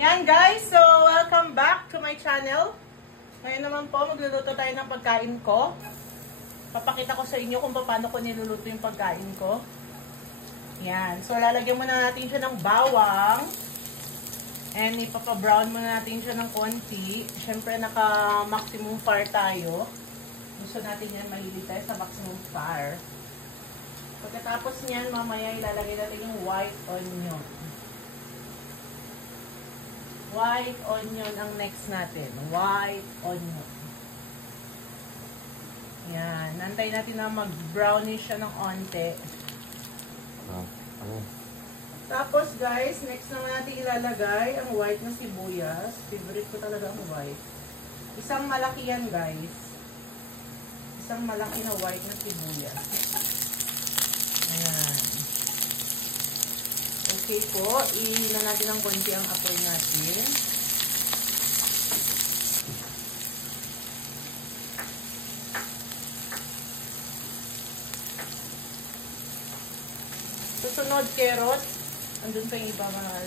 Yan guys, so welcome back to my channel. Ngayon naman po, magluluto tayo ng pagkain ko. Papakita ko sa inyo kung paano ko niluluto yung pagkain ko. Yan, so lalagyan muna natin siya ng bawang. And ipapa-brown muna natin siya ng konti. Siyempre naka maximum fire tayo. Gusto natin yan, mahilig tayo sa maximum fire. Pagkatapos niyan, mamaya ilalagay natin yung white onion. White onion ang next natin. White onion. Yan. Nantay natin na mag-brownish siya ng onte. Tapos guys, next naman natin ilalagay ang white na sibuyas. Favorite ko talaga ang white. Isang malaki yan guys. Isang malaki na white na sibuyas. Ayan. Okay po, i-hila natin ng konti ang apoy natin. Susunod, carrot. Andun pa yung iba mahal.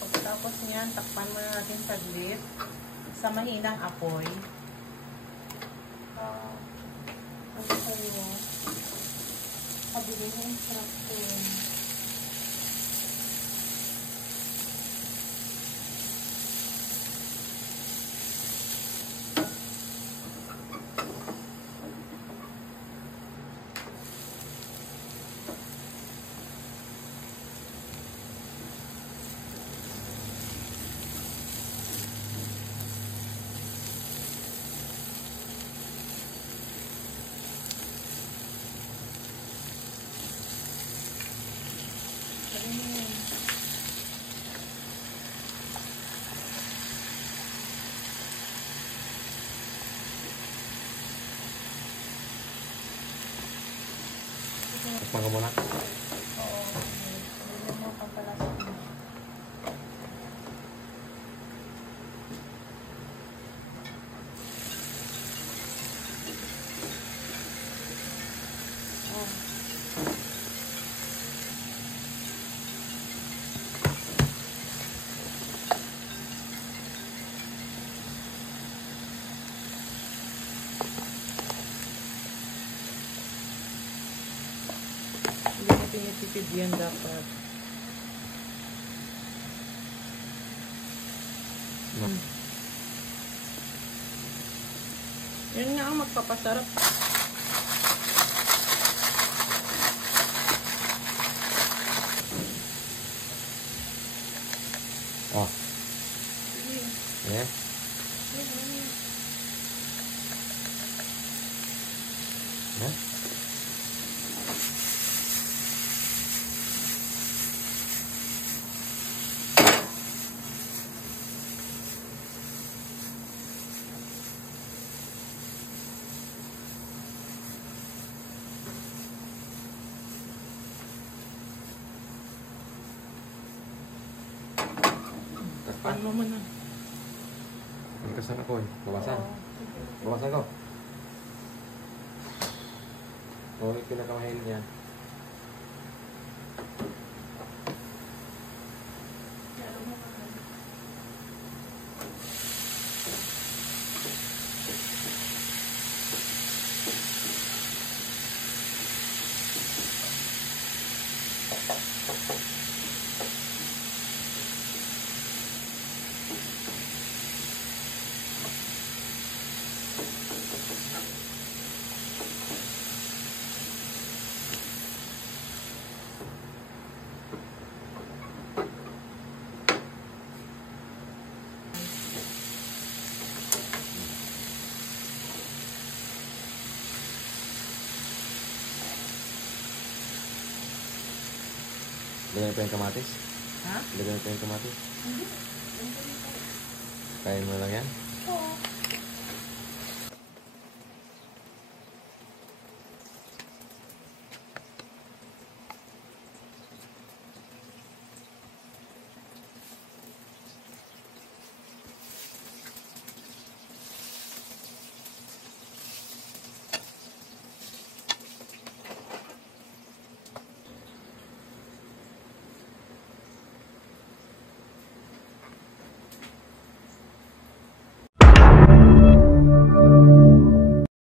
Pagkatapos niyan, takpan muna natin saglit sa mahinang apoy. Ano kayo? Kabili mo yung sarap ko. Takpan ko muna. Oo. Hindi mo pang pala sa inyo. Hindi natin itipid yan dapat. Yan nga ang magpapasarap. Oh. Yeah. Yeah. Takpan mo muna. Magkasan ako eh. Bawasan. Oo. Bawasan ko. Oo, yung pinakamahil niya. Lagyan pa yung kamatis? Ha? Lagyan pa yung kamatis? Kain mo lang yan? Oo.